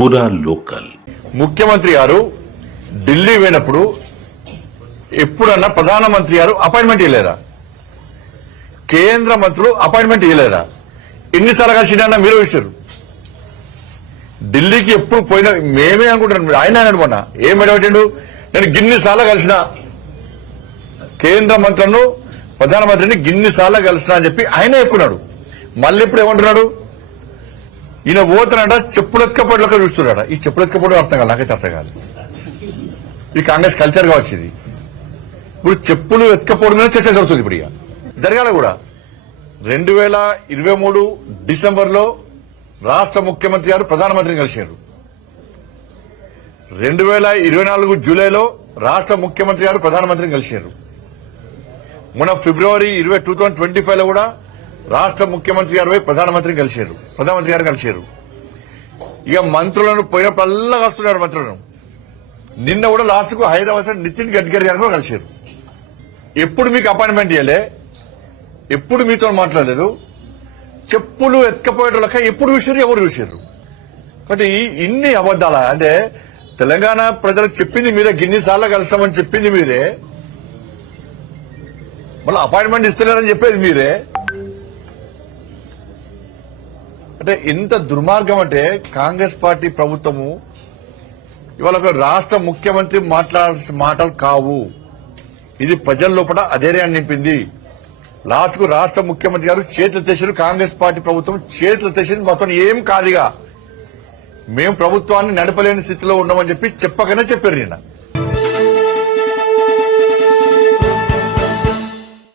పూరా లోకల్. ముఖ్యమంత్రి గారు ఢిల్లీ పోయినప్పుడు ఎప్పుడన్నా ప్రధానమంత్రి గారు అపాయింట్మెంట్ ఇవ్వలేదా? కేంద్ర మంత్రులు అపాయింట్మెంట్ ఇవ్వలేదా? ఎన్నిసార్లు కలిసినా మీరు ఇచ్చారు. ఢిల్లీకి ఎప్పుడు పోయినా మేమే అనుకుంటున్నాం. ఆయన అనుకున్నా ఏం పెట్టిండు, నేను గిన్నిసార్లు కలిసిన కేంద్ర మంత్రులను ప్రధానమంత్రిని గిన్నిసార్లు కలిసిన అని చెప్పి ఆయన ఎక్కున్నాడు. మళ్ళీ ఇప్పుడు ఏమంటున్నాడు, ఈయన పోతున్నాడ చెప్పులు ఎత్తుకపోవడం చూస్తున్నాడా? ఈ చెప్పులు ఎత్తుకపోవడం అర్థం కాదు, నాకైతే అర్థం కాదు. ఇది కాంగ్రెస్ కల్చర్ గా వచ్చింది. ఇప్పుడు చెప్పులు ఎత్తుకపోవడం మీద చర్చ జరుగుతుంది. ఇప్పుడు ఇక జరగాల కూడా 2023 డిసెంబర్లో రాష్ట్ర ముఖ్యమంత్రి గారు ప్రధానమంత్రిని కలిశారు. 2024 జూలైలో రాష్ట్ర ముఖ్యమంత్రి గారు ప్రధానమంత్రిని కలిశారు. మొన్న ఫిబ్రవరి 2025లో కూడా రాష్ట్ర ముఖ్యమంత్రి గారు ప్రధానమంత్రి గారు కలిశారు. ఇక మంత్రులను పోయినప్పుడల్లా కలుస్తున్నారు మంత్రులను. నిన్న కూడా లాస్ట్ కు హైదరాబాద్ నితిన్ గడ్కరీ గారు కూడా కలిశారు. ఎప్పుడు మీకు అపాయింట్మెంట్ ఇవ్వలే, ఎప్పుడు మీతో మాట్లాడలేదు. చెప్పులు ఎత్తుకపోయేటోళ్ళక ఎప్పుడు చూసారు, ఎవరు చూసారు? కాబట్టి ఇన్ని అబద్దాల అంటే తెలంగాణ ప్రజలకు చెప్పింది మీరే, గిన్నిసార్లు కలుస్తామని చెప్పింది మీరే, మళ్ళీ అపాయింట్మెంట్ ఇస్తలేరని చెప్పేది మీరే. అంటే ఎంత దుర్మార్గం అంటే కాంగ్రెస్ పార్టీ ప్రభుత్వము ఇవాళ ఒక రాష్ట్ర ముఖ్యమంత్రి మాట్లాడాల్సిన మాటలు కావు. ఇది ప్రజల లోపల అధైర్యాన్ని నింపింది. లాస్ట్ కు రాష్ట్ర ముఖ్యమంత్రి గారు చేతులు తెచ్చారు, కాంగ్రెస్ పార్టీ ప్రభుత్వం చేతులు తెచ్చింది. మొత్తం ఏం కాదుగా, మేము ప్రభుత్వాన్ని నడపలేని స్థితిలో ఉన్నామని చెప్పి చెప్పకనే చెప్పారు నిన్న.